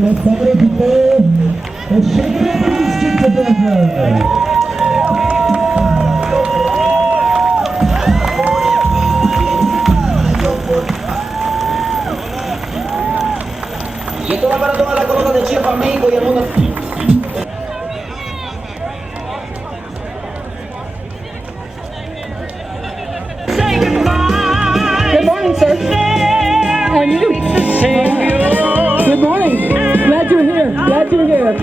los favoritos, el Y esto va para toda la coloca de Chiapas, México y el mundo. Good morning, sir. How are you? Good morning. Glad you're here. Glad you're here.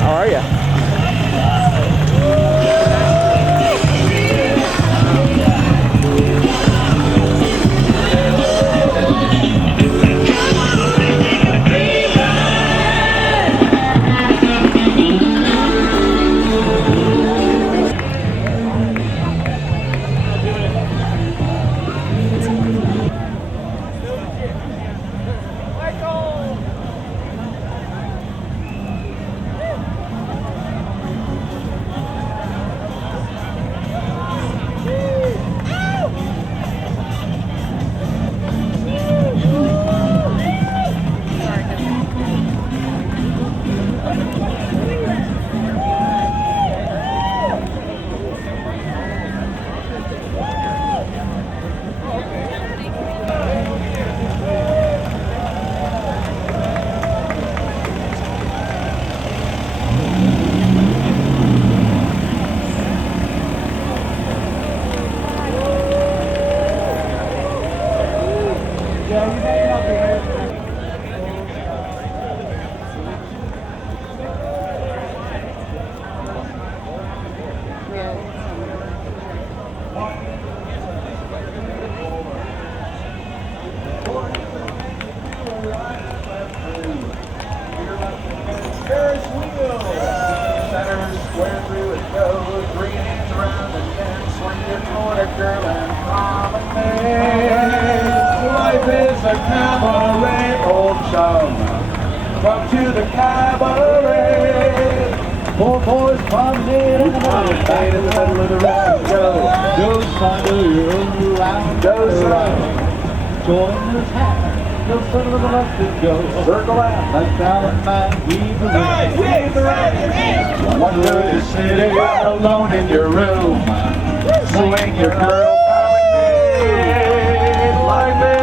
How are you? Ferris wheel. Center square through it goes. 3 hands around and then swing it toward a girl and promenade. Life is a cabaret, old chum. Come to the cabaret. 4 boys promenade in the morning. Night in the middle of the road. Go son to your lounge. Go son. Join this hat. No son of the left and go. Circle out. Like down man, weave the ring. Wonder is sitting alone in your room. Swing your girl promenade. Life is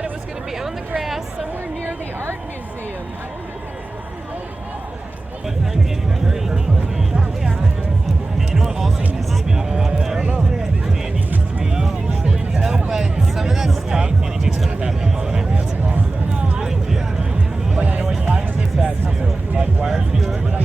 said it was going to be on the grass somewhere near the art museum. You know what also pisses me off about that? I don't know. Danny used to be. No, but some of that stuff. And he makes fun of that people, and I think that's wrong. But you know what? Why would they bad too? Like, why are you doing it?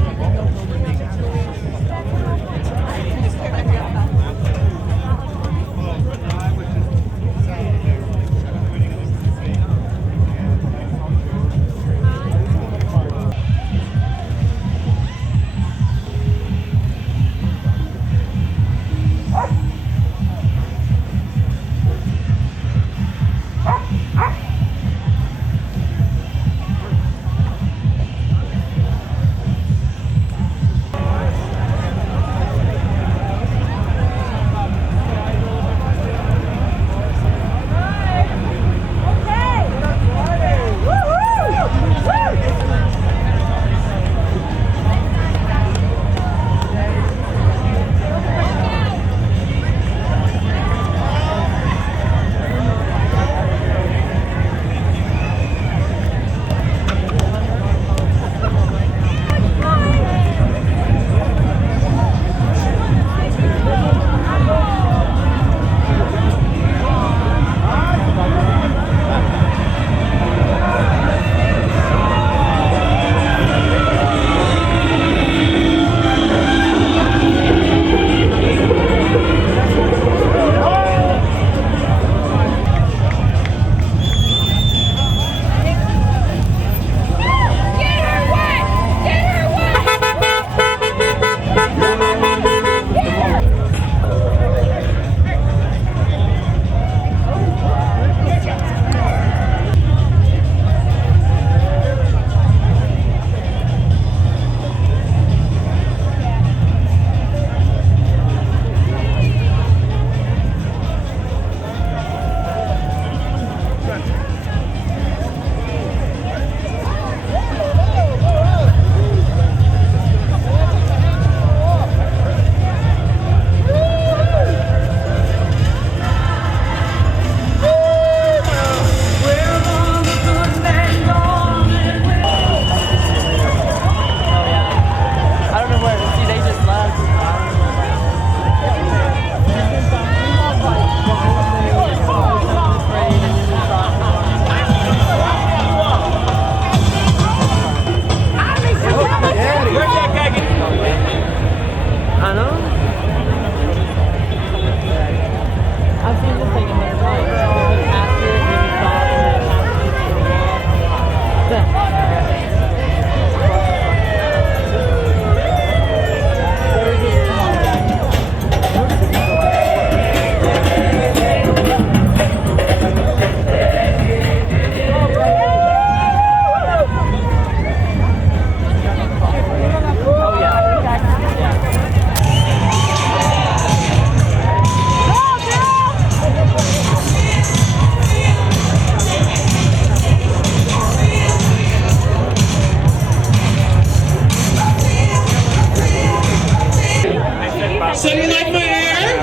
So you like my hair?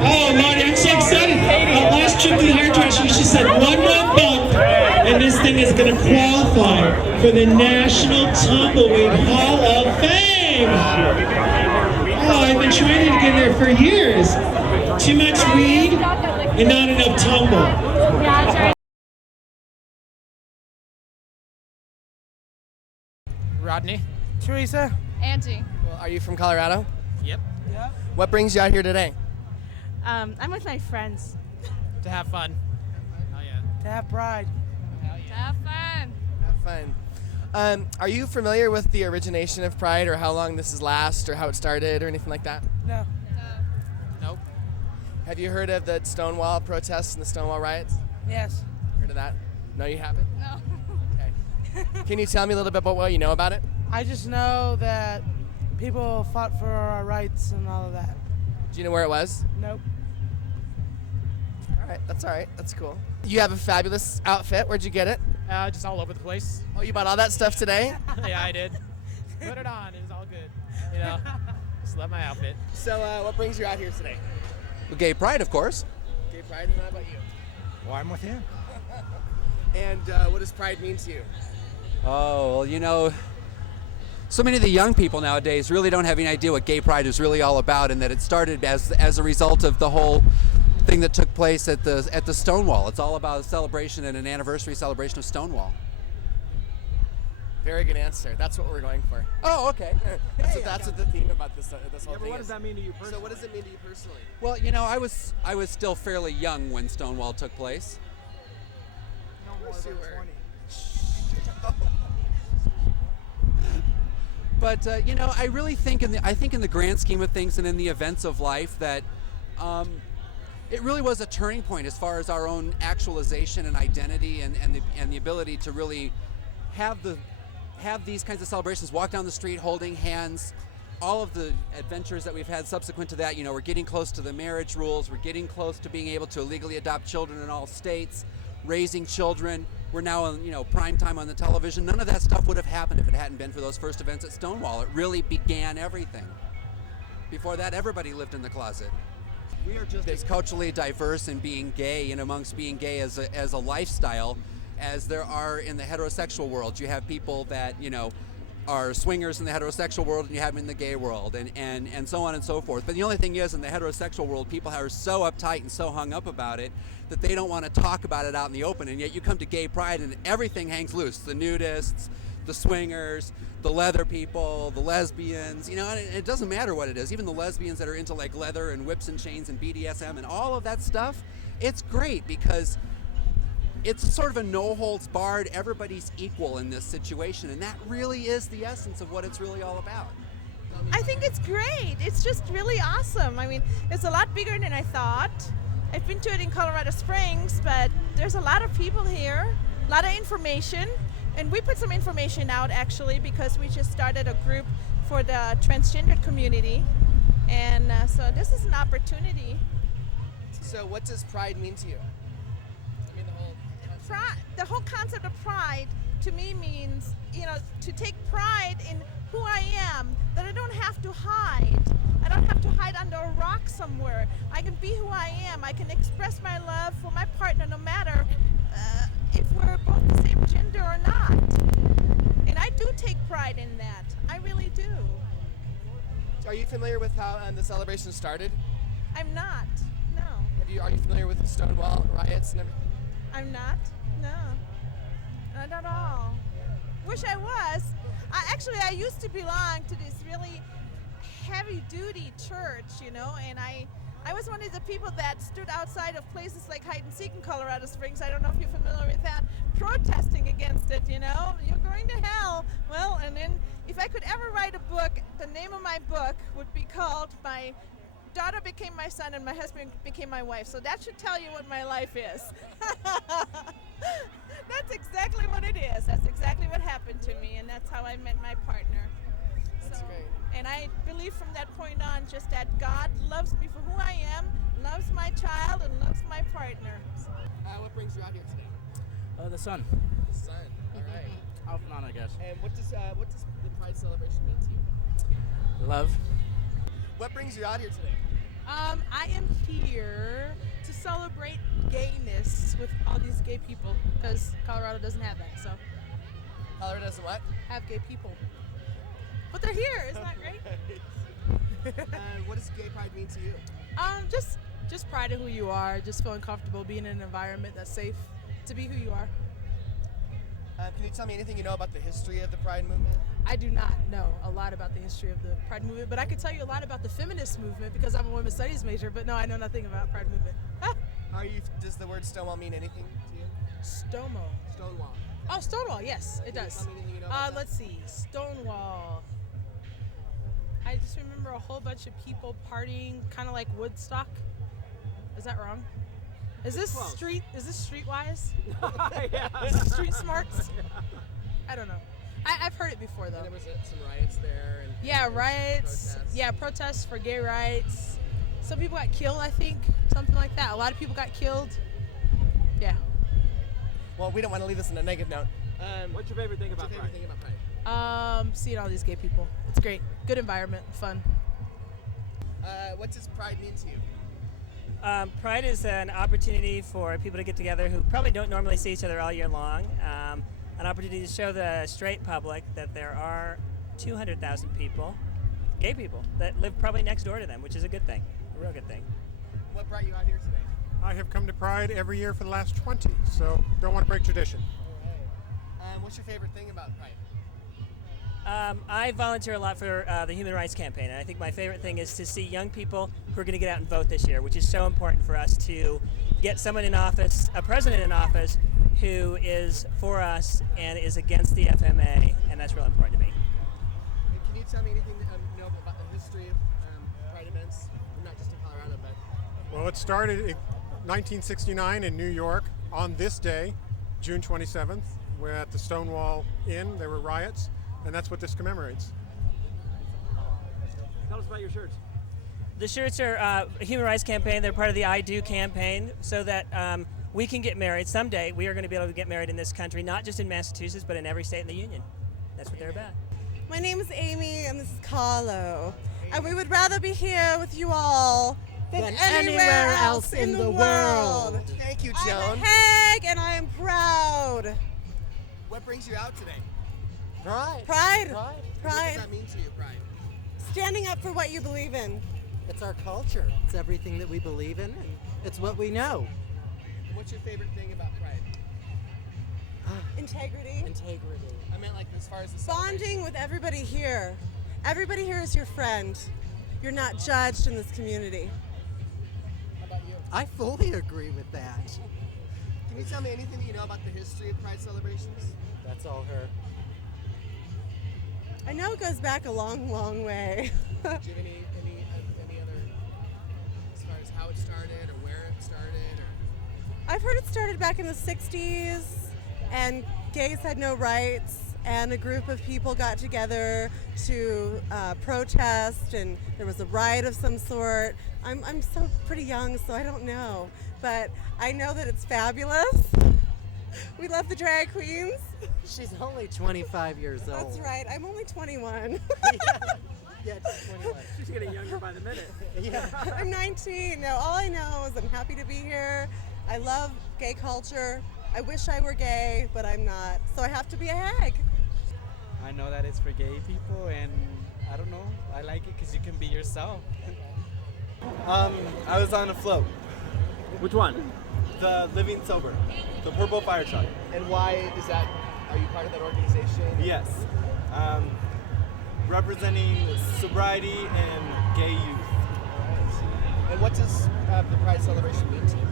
Oh, Marty, I'm so excited. Last trip to the hairdresser, she said one more bump, and this thing is going to qualify for the National Tumbleweed Hall of Fame. Oh, I've been trying to get there for years. Too much weed and not enough tumble. Rodney. Teresa. Angie. Well, are you from Colorado? Yep. Yeah. What brings you out here today? I'm with my friends. To have fun. Oh yeah. To have pride. Hell yeah. Have fun. Have fun. Are you familiar with the origination of Pride, or how long this has lasted, or how it started, or anything like that? No. Nope. Have you heard of the Stonewall protests and the Stonewall riots? Yes. Heard of that? No, you haven't? No. Okay. Can you tell me a little bit about what you know about it? I just know that people fought for our rights and all of that. Do you know where it was? Nope. All right, that's all right. That's cool. You have a fabulous outfit. Where'd you get it? Just all over the place. Oh, you bought all that stuff today? Yeah, I did. Put it on. It was all good. You know, just love my outfit. So, what brings you out here today? Well, Gay Pride, of course. Gay Pride, and how about you? Well, I'm with him. And what does Pride mean to you? Oh, well, you know, so many of the young people nowadays really don't have any idea what gay pride is really all about, and that it started as a result of the whole thing that took place at the Stonewall. It's all about a celebration and an anniversary celebration of Stonewall. Very good answer. That's what we're going for. Oh, okay. That's what the theme about this whole Yeah, thing but what is. does that mean to you personally? So what does it mean to you personally? Well, you know, I was still fairly young when Stonewall took place. But you know, I really think in the grand scheme of things and in the events of life that it really was a turning point as far as our own actualization and identity and the ability to really have these kinds of celebrations, walk down the street holding hands. All of the adventures that we've had subsequent to that, you know, we're getting close to the marriage rules, we're getting close to being able to legally adopt children in all states, raising children. We're now on, you know, prime time on the television. None of that stuff would have happened if it hadn't been for those first events at Stonewall. It really began everything. Before that, everybody lived in the closet. We are just as culturally diverse in being gay and amongst being gay as a lifestyle as there are in the heterosexual world. You have people that, you know, are swingers in the heterosexual world, and you have them in the gay world, and so on and so forth. But the only thing is, in the heterosexual world, people are so uptight and so hung up about it that they don't want to talk about it out in the open, and yet you come to gay pride and everything hangs loose. The nudists, the swingers, the leather people, the lesbians, you know, and it doesn't matter what it is. Even the lesbians that are into like leather and whips and chains and BDSM and all of that stuff, it's great because it's sort of a no-holds-barred, everybody's equal in this situation, and that really is the essence of what it's really all about. I think it's great. It's just really awesome. I mean, it's a lot bigger than I thought. I've been to it in Colorado Springs, but there's a lot of people here, a lot of information, and we put some information out actually because we just started a group for the transgender community, and so this is an opportunity. So what does Pride mean to you? I mean, the whole concept of pride to me means, you know, to take pride in who I am, that I don't have to hide. I don't have to hide under a rock somewhere. I can be who I am. I can express my love for my partner no matter if we're both the same gender or not. And I do take pride in that. I really do. Are you familiar with how the celebration started? I'm not, no. Are you familiar with the Stonewall riots and everything? I'm not, no, not at all. Wish I was. I used to belong to this really heavy-duty church, you know, and I was one of the people that stood outside of places like Hide and Seek in Colorado Springs. I don't know if you're familiar with that, protesting against it, you know. You're going to hell. Well, and then if I could ever write a book, the name of my book would be called My Daughter Became My Son and My Husband Became My Wife. So that should tell you what my life is. That's exactly what it is. That's exactly what happened to me, and that's how I met my partner. That's great. And I believe from that point on just that God loves me for who I am, loves my child, and loves my partner. What brings you out here today? The sun. The sun. All right. Off and on, I guess. And what does the Pride celebration mean to you? Love. What brings you out here today? I am here to celebrate gayness with all these gay people because Colorado doesn't have that. So Colorado doesn't what? Have gay people, but they're here. Isn't that great? What does gay pride mean to you? Just pride in who you are. Just feeling comfortable being in an environment that's safe to be who you are. Can you tell me anything you know about the history of the Pride movement? I do not know a lot about the history of the Pride movement, but I can tell you a lot about the feminist movement because I'm a women's studies major, but no, I know nothing about Pride movement. Does the word Stonewall mean anything to you? Stonewall. Stonewall. Oh, Stonewall, yes, it does. Tell me anything you know about Let's see, Stonewall. I just remember a whole bunch of people partying, kind of like Woodstock. Is that wrong? Is this streetwise? Yeah. Is this street smarts? I don't know. I've heard it before though. And there was some riots there. And yeah, riots. Protests. Yeah, protests for gay rights. Some people got killed, I think, something like that. A lot of people got killed. Yeah. Well, we don't want to leave this on a negative note. What's your favorite thing about Pride? Seeing all these gay people. It's great. Good environment. Fun. What does Pride mean to you? Pride is an opportunity for people to get together who probably don't normally see each other all year long. An opportunity to show the straight public that there are 200,000 people, gay people, that live probably next door to them, which is a good thing, a real good thing. What brought you out here today? I have come to Pride every year for the last 20, so don't want to break tradition. What's your favorite thing about Pride? I volunteer a lot for the Human Rights Campaign, and I think my favorite thing is to see young people who are going to get out and vote this year, which is so important for us to get someone in office, a president in office, who is for us and is against the FMA, and that's real important to me. Can you tell me anything you know about the history of Pride events? Not just in Colorado, but... Well, it started in 1969 in New York on this day, June 27th, where at the Stonewall Inn there were riots, and that's what this commemorates. Tell us about your shirts. The shirts are a Human Rights Campaign. They're part of the I Do campaign, so that we can get married. Someday we are going to be able to get married in this country, not just in Massachusetts, but in every state in the Union. That's what they're about. My name is Amy, and this is Carlo. And we would rather be here with you all than anywhere else in the world. Thank you, Joan. I'm a hag, and I am proud. What brings you out today? Pride. What does that mean to you, Pride? Standing up for what you believe in. It's our culture. It's everything that we believe in, and it's what we know. And what's your favorite thing about Pride? Integrity. Integrity. I meant like as far as the Bonding with everybody here. Everybody here is your friend. You're not judged in this community. How about you? I fully agree with that. Can you tell me anything you know about the history of Pride celebrations? That's all her. I know it goes back a long, long way. Do you have any other, as far as how it started or where it started? Or? I've heard it started back in the 60s, and gays had no rights, and a group of people got together to protest, and there was a riot of some sort. I'm so pretty young, so I don't know, but I know that it's fabulous. We love the drag queens. She's only 25 years old. That's right. I'm only 21. Yeah, she's 21. She's getting younger by the minute. Yeah. I'm 19. No, all I know is I'm happy to be here. I love gay culture. I wish I were gay, but I'm not. So I have to be a hag. I know that it's for gay people, and I don't know. I like it because you can be yourself. I was on a float. Which one? The Living Sober, the purple fire truck. And why is that? Are you part of that organization? Yes. Representing sobriety and gay youth. And what does the Pride celebration mean to you?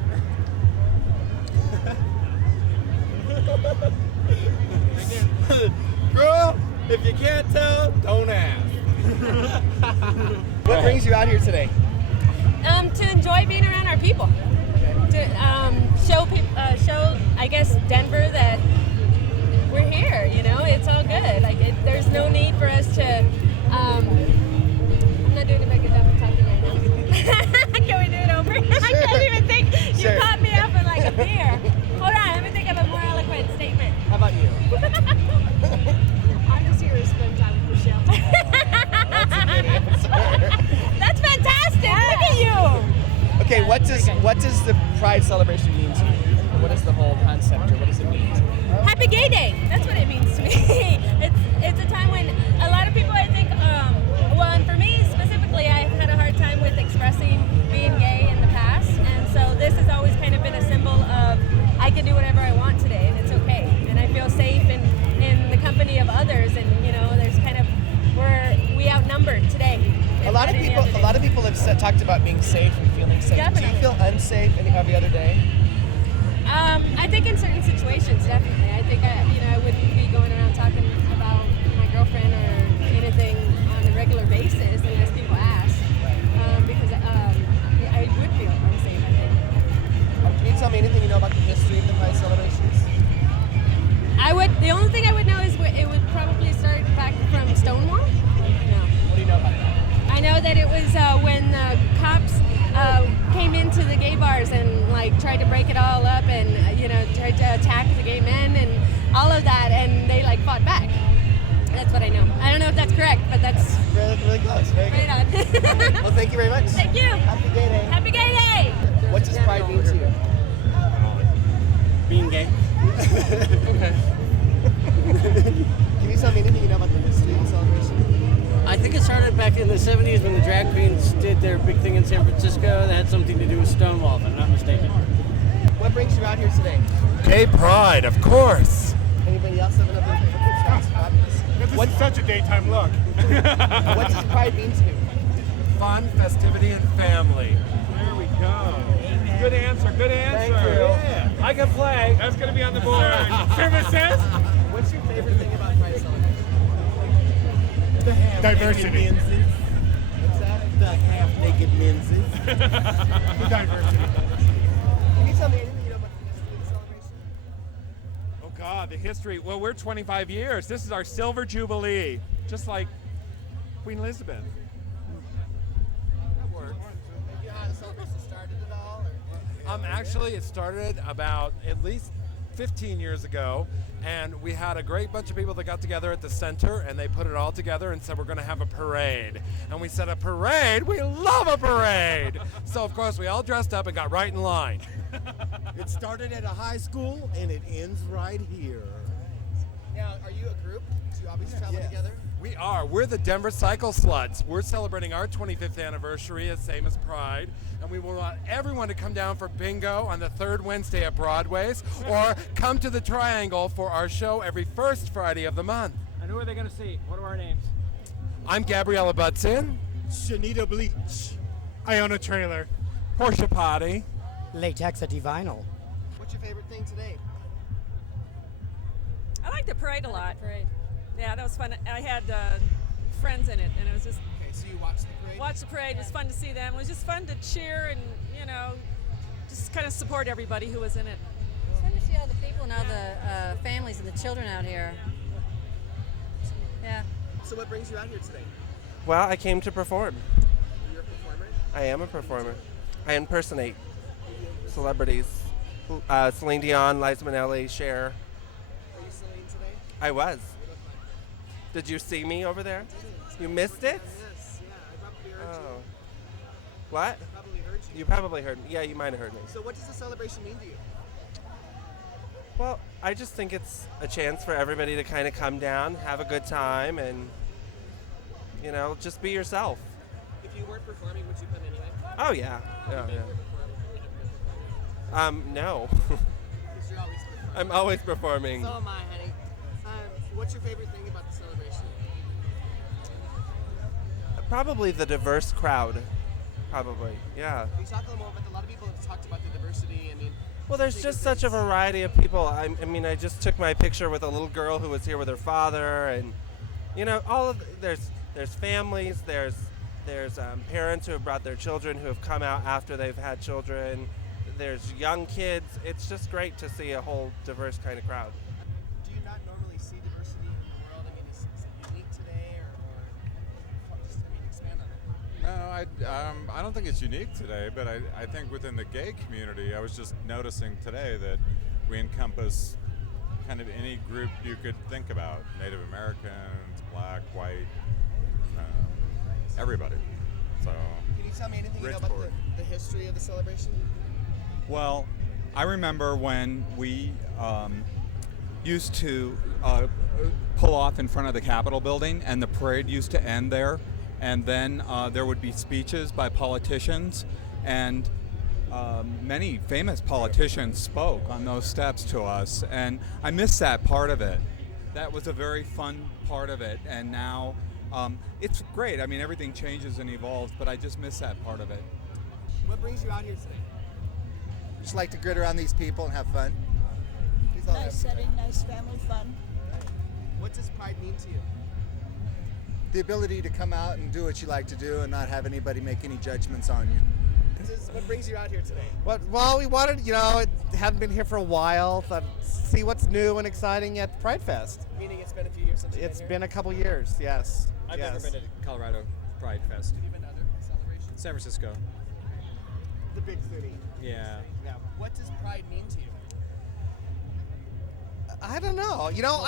Girl, if you can't tell, don't ask. What brings you out here today? To enjoy being around our people. To show, I guess, Denver that we're here. You know, it's all good. Like, there's no need for us to. I'm not doing a very good job of talking right now. Can we do it over? Sure. I can't even think. Sure. You caught me up in like a fear. Hold on, let me think of a more eloquent statement. How about you? I'm just here to spend time with Michelle. That's a good answer. That's fantastic. Look at you. Okay, what does the Pride celebration mean to you? What is the whole concept, or what does it mean to you? Happy Gay Day. That's what it means to me. It's a time when a lot of people, I think, well, and for me specifically, I've had a hard time with expressing being gay in the past, and so this has always kind of been a symbol of I can do whatever I want today, and it's okay, and I feel safe in the company of others, and you know, there's kind of we outnumbered today. A lot of people have talked about being safe and feeling safe. Definitely. Do you feel unsafe every other day? I think in certain situations, definitely. I think I wouldn't be going around talking about my girlfriend or anything on a regular basis unless people ask, because I would feel unsafe, I think. Can you tell me anything you know about the history of the Pride celebrations? The only thing I would know is it would probably start back from Stonewall. No. What do you know about that? I know that it was when the cops came into the gay bars and like tried to break it all up and tried to attack the gay men and all of that, and they like fought back. That's what I know. I don't know if that's correct, but that's really close. Very right good. on. Well, thank you very much. Thank you. Happy Gay Day. Happy Gay Day. What does pride mean to you? Being gay. Okay. Can you tell me anything you know about the history of the celebration? I think it started back in the 70s when the drag queens did their big thing in San Francisco that had something to do with Stonewall, if I'm not mistaken. What brings you out here today? Gay pride, of course. Anybody else have another? This is such a daytime look. What does pride mean to you? Fun, festivity, and family. There we go. Good answer, good answer. Thank you. Yeah. I can play. That's going to be on the board. Services? What's your favorite thing about Pride celebration? Diversity. What's that? The half-naked menses. The diversity. Can you tell me anything you know about the history of the celebration? Oh God, the history. Well, we're 25 years. This is our silver jubilee, just like Queen Elizabeth. That works. You know how the celebration started at all? Or? Actually, it started about at least 15 years ago, and we had a great bunch of people that got together at the center, and they put it all together and said, we're going to have a parade. And we said, a parade? We love a parade! So, of course, we all dressed up and got right in line. It started at a high school, and it ends right here. Now, are you a group? Do you always travel together? We are. We're the Denver Cycle Sluts. We're celebrating our 25th anniversary, same as Pride, and we want everyone to come down for bingo on the third Wednesday at Broadway's, or come to the Triangle for our show every first Friday of the month. And who are they going to see? What are our names? I'm Gabriella Butson. Shanita Bleach. Iona Trailer. Portia Potty. Latex Divinal. What's your favorite thing today? I like the parade a lot. Yeah, that was fun. I had friends in it, and it was just. Okay, so you watched the parade? Watched the parade. It was fun to see them. It was just fun to cheer and, you know, just kind of support everybody who was in it. It's fun to see all the people and all the families and the children out here. Yeah. So what brings you out here today? Well, I came to perform. You're a performer? I am a performer. I impersonate celebrities. Celine Dion, Liza Minnelli, Cher. Are you Celine today? I was. Did you see me over there? You missed it? Yes, yeah. I probably heard you. Oh. What? I probably heard you. You probably heard me. Yeah, you might have heard me. So what does the celebration mean to you? Well, I just think it's a chance for everybody to kind of come down, have a good time, and, you know, just be yourself. If you weren't performing, would you come anyway? Oh, yeah. Yeah, yeah. No. Because you're always performing. I'm always performing. So am I, honey. What's your favorite thing about the celebration? Probably the diverse crowd. Probably, yeah. Can you talk a little more about a lot of people have talked about the diversity? I mean, Well, there's just such a variety of people. I mean, I just took my picture with a little girl who was here with her father, and you know, there's families, there's parents who have brought their children who have come out after they've had children. There's young kids. It's just great to see a whole diverse kind of crowd. Do you not normally see diversity in the world? I mean, is it unique today, or just expand on it? No, I don't think it's unique today, but I think within the gay community, I was just noticing today that we encompass kind of any group you could think about: Native Americans, black, white, everybody. So. Can you tell me anything you know about the history of the celebration? Well, I remember when we used to pull off in front of the Capitol building, and the parade used to end there, and then there would be speeches by politicians, and many famous politicians spoke on those steps to us, and I miss that part of it. That was a very fun part of it, and now it's great. I mean, everything changes and evolves, but I just miss that part of it. What brings you out here today? Just like to grit around these people and have fun. Nice setting, nice family fun. What does pride mean to you? The ability to come out and do what you like to do and not have anybody make any judgments on you. What brings you out here today? Well, we wanted, you know, it hadn't been here for a while, thought see what's new and exciting at Pride Fest. Meaning it's been a few years since you've It's been been a couple years, yes. I've yes. never been to Colorado Pride Fest. Have you been to other celebrations? San Francisco. The big city. Yeah. Yeah. What does pride mean to you? I don't know. You know,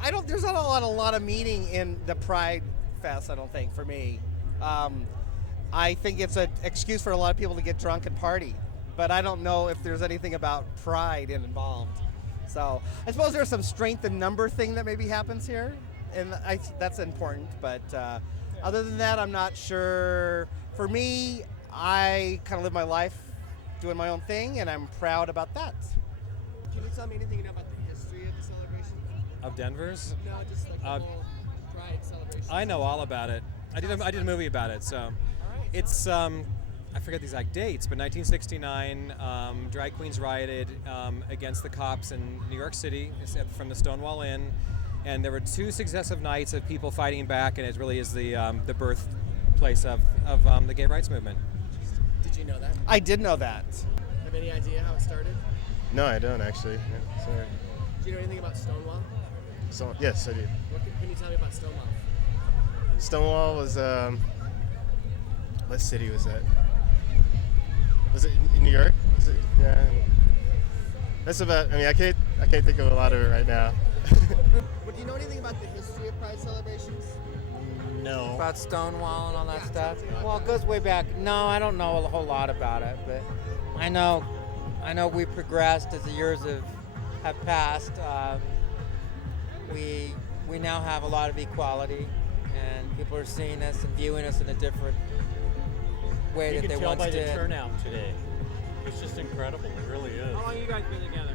I don't. There's not a lot of meaning in the Pride Fest. I don't think for me. I think it's an excuse for a lot of people to get drunk and party. but I don't know if there's anything about pride involved. So I suppose there's some strength in number thing that maybe happens here, and that's important. But other than that, I'm not sure. For me, I kind of live my life doing my own thing, and I'm proud about that. Can you tell me anything you know about the history of the celebration? Of Denver's? No, just like the whole Pride celebration. I know all about it. I did a movie about it. So it's I forget the exact dates, but 1969, drag queens rioted against the cops in New York City from the Stonewall Inn, and there were 2 successive nights of people fighting back, and it really is the birthplace of the gay rights movement. Did you know that? I did know that. Have any idea how it started? No, I don't actually. Yeah, sorry. Do you know anything about Stonewall? So yes, I do. What can you tell me about Stonewall? Stonewall was what city was that? Was it in New York? Yeah. That's about. I mean, I can't think of a lot of it right now. But do you know anything about the history of Pride celebrations? No. About Stonewall and all that stuff? Well, it goes way back. No, I don't know a whole lot about it, but I know we progressed as the years have passed. We now have a lot of equality, and people are seeing us and viewing us in a different way that they once did. You can tell by the turnout today. It's just incredible. It really is. How long have you guys been together?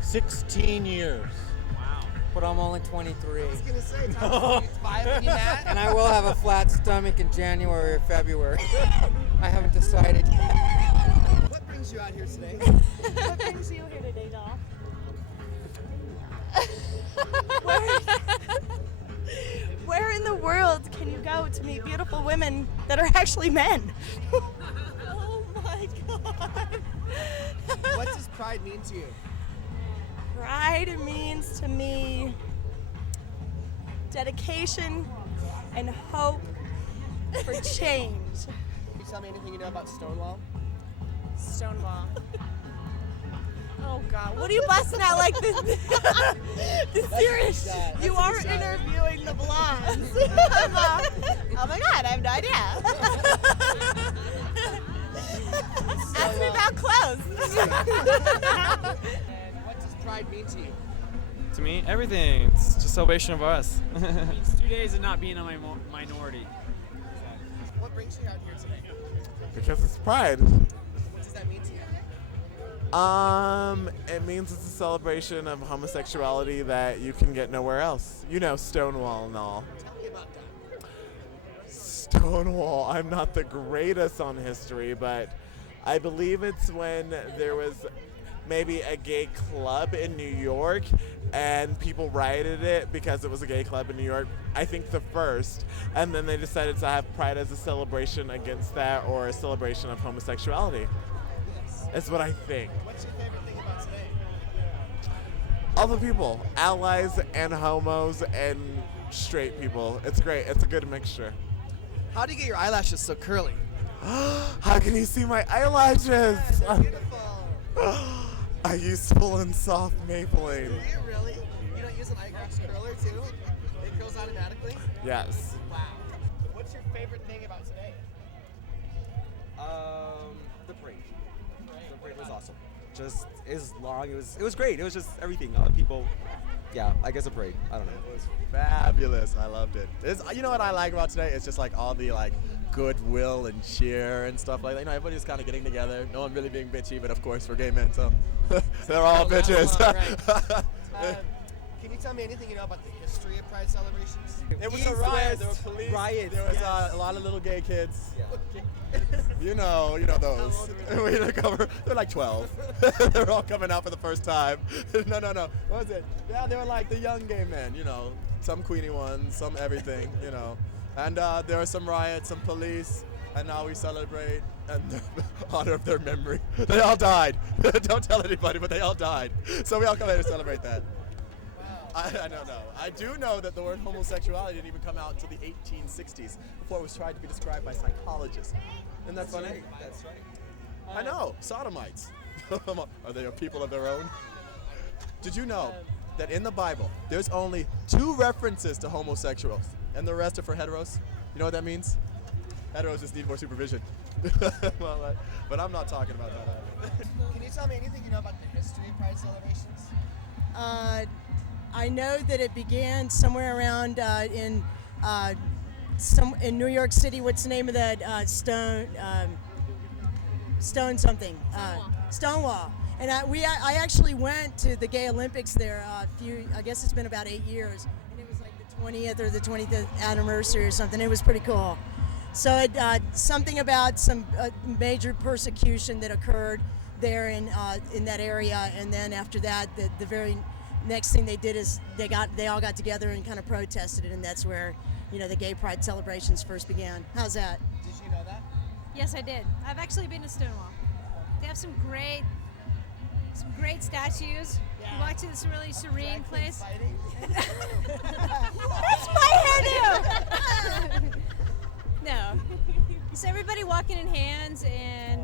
16 years. Wow. But I'm only 23. I was gonna say, Tom, 5 and you Matt? And I will have a flat stomach in January or February. I haven't decided yet. What brings you out here today? What brings you here today, doll? Where in the world can you go to meet beautiful women that are actually men? Oh my God. What does Pride mean to you? Pride means to me dedication and hope for change. Can you tell me anything you know about Stonewall? Stonewall. Oh God, what are you busting out like this? This serious. You are interviewing the blondes. Oh my God, I have no idea. Ask me about clothes. And what does Pride mean to you? To me, everything. It's just a celebration of us. It's 2 days of not being a minority. What brings you out here today? Because it's Pride. What does that mean to you? It means it's a celebration of homosexuality that you can get nowhere else. You know, Stonewall and all. Tell me about that. Stonewall, I'm not the greatest on history, but I believe it's when there was maybe a gay club in New York and people rioted it because it was a gay club in New York. I think the first. And then they decided to have Pride as a celebration against that or a celebration of homosexuality. That's what I think. What's your favorite thing about today? All the people, allies and homos and straight people. It's great. It's a good mixture. How do you get your eyelashes so curly? How can you see my eyelashes? They're beautiful. I use full and soft Maybelline. Do you really? You don't use an eyelash curler too? It curls automatically? Yes. Wow. What's your favorite thing about today? The parade. The parade was awesome. Just is long. It was great. It was just everything. People. Yeah, I guess a parade. I don't know. It was fabulous. I loved it. You know what I like about today? It's just like all the goodwill and cheer and stuff like that. You know, everybody's kind of getting together. No one really being bitchy, but of course we're gay men, so they're all bitches. Can you tell me anything you know about the history of Pride celebrations? It was a riot. There were police. Riots. There was a lot of little gay kids. Yeah. You know those. They're like 12. They're all coming out for the first time. No. What was it? Yeah, they were like the young gay men. You know, some queenie ones, some everything. You know, and there were some riots, some police, and now we celebrate in honor of their memory. They all died. Don't tell anybody, but they all died. So we all come here to celebrate that. I don't know. I do know that the word homosexuality didn't even come out until the 1860s, before it was tried to be described by psychologists. Isn't that funny? That's right. I know. Sodomites. Are they a people of their own? Did you know that in the Bible, there's only 2 references to homosexuals, and the rest are for heteros? You know what that means? Heteros just need more supervision. well, but I'm not talking about that. Can you tell me anything you know about the history of Pride celebrations? I know that it began somewhere around in New York City. What's the name of that Stone something? Stonewall. And I actually went to the Gay Olympics there I guess it's been about 8 years, and it was like the 20th or the 25th anniversary or something. It was pretty cool. So it something about some major persecution that occurred there in that area, and then after that, the very next thing they did is they all got together and kind of protested it, and that's where the Gay Pride celebrations first began. How's that? Did you know that? Yes, I did. I've actually been to Stonewall. They have some great statues. Yeah. We walked to this really serene place. That's my hairdo! No. It's everybody walking in hands, and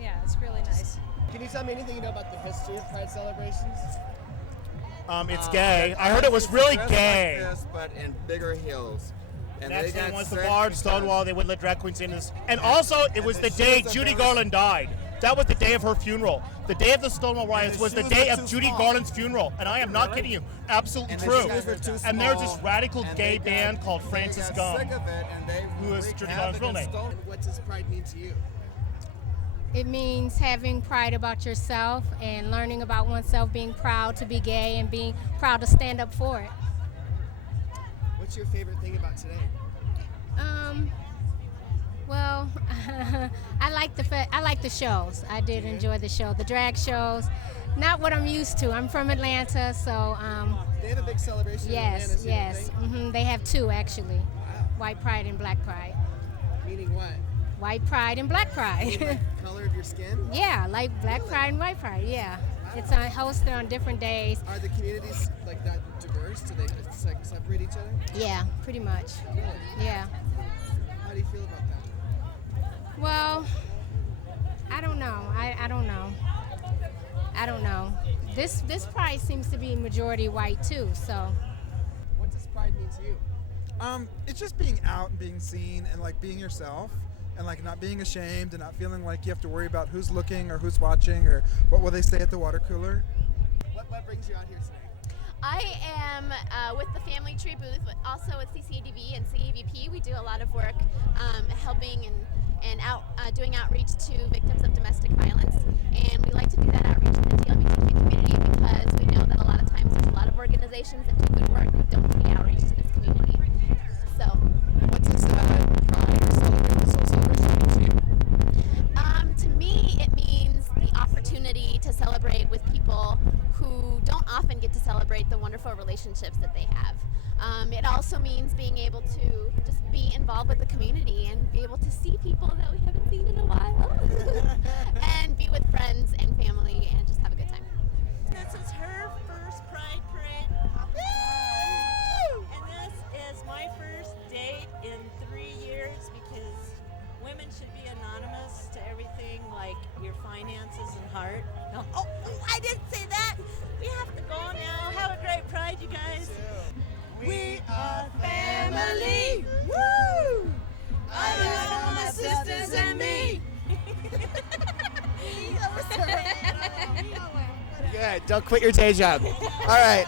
yeah, it's really nice. Can you tell me anything you know about the history of Pride celebrations? It's gay. I heard it was really gay. Like this, but in bigger heels. And That's they the got ones, the strict bar, because- Stonewall, they wouldn't let drag queens in this. And also, it was the day Judy Garland died. That was the day of her funeral. The day of the Stonewall riots was the day of Judy Garland's funeral. And I am not kidding you. Absolutely And the true. shoes were too And there's this small, radical and gay they got- band called they Francis got Gum, sick of it, and they who is wreaked Judy havoc Garland's real in name. Stone- What does Pride mean to you? It means having pride about yourself and learning about oneself, being proud to be gay and being proud to stand up for it. What's your favorite thing about today? Well, I like the shows. I did enjoy the show, the drag shows. Not what I'm used to. I'm from Atlanta, so They have a big celebration in Atlanta, yes, too, yes. don't they? They have two actually. White Pride and Black Pride. Meaning what? White Pride and Black Pride. Like color of your skin? Yeah, like Black Pride and White Pride. Yeah, it's hosted on different days. Are the communities like that diverse? Do they like separate each other? Yeah, pretty much. Yeah. How do you feel about that? Well, I don't know. I don't know. I don't know. This pride seems to be majority white too. So. What does pride mean to you? It's just being out and being seen and like being yourself and like not being ashamed and not feeling like you have to worry about who's looking or who's watching or what will they say at the water cooler. What brings you out here today? I am with the Family Tree booth, but also with CCADV and CAVP. We do a lot of work helping and doing outreach to victims of domestic violence. And we like to do that outreach in the TLBTQ community because we know that a lot of times there's a lot of organizations that do good work but don't do the outreach to this community. So, what does Pride or celebration mean to you? To me, it means the opportunity to celebrate with people who don't often get to celebrate the wonderful relationships that they have. It also means being able to just be involved with the community and be able to see people that we haven't seen in a while and be with friends and family and just have a good time. This is her first Pride Parade. And this is my first date in 3 years because women should be anonymous to everything like your finances and heart. No. Oh, I didn't say that. We have to go now. Have a great Pride, you guys. We are family. Woo! I love my sisters and me. Good. Don't quit your day job. All right.